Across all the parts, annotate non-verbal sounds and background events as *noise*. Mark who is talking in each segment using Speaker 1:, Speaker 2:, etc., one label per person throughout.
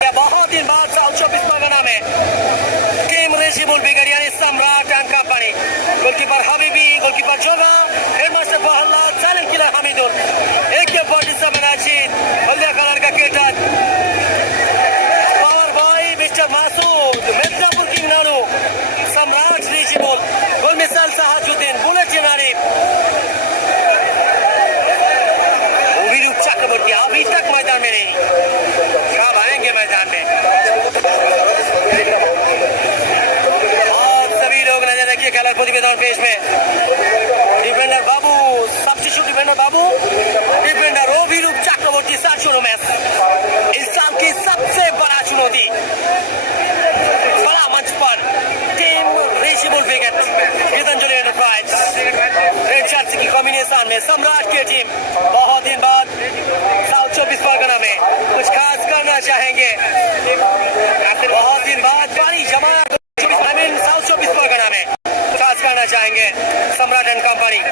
Speaker 1: बहुत दिन बाद साउथ चौबीस परगना में team रेजिबुल बिगड़ियानी Samrat and company goalkeeper Habibi goalkeeper Joga headmaster Hamidul एक के बाद मैच बल्लिया पेश में। Defender Babu substitute defender Babu. Defender Obhirup Chakraborty सात शुरू मैच इस साल की सबसे बड़ा चुनौती, बड़ा मंच पर team Reshibul wicket Gitanjali enterprise red shirts की कॉम्बिनेशन में सम्राट की टीम बहुत दिन बाद साउथ चौबीस परगना में कुछ खास करना चाहेंगे। Samrat and company *laughs*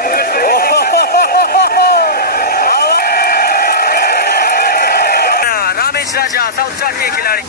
Speaker 1: Ramesh Raja south star के खिलाड़ी।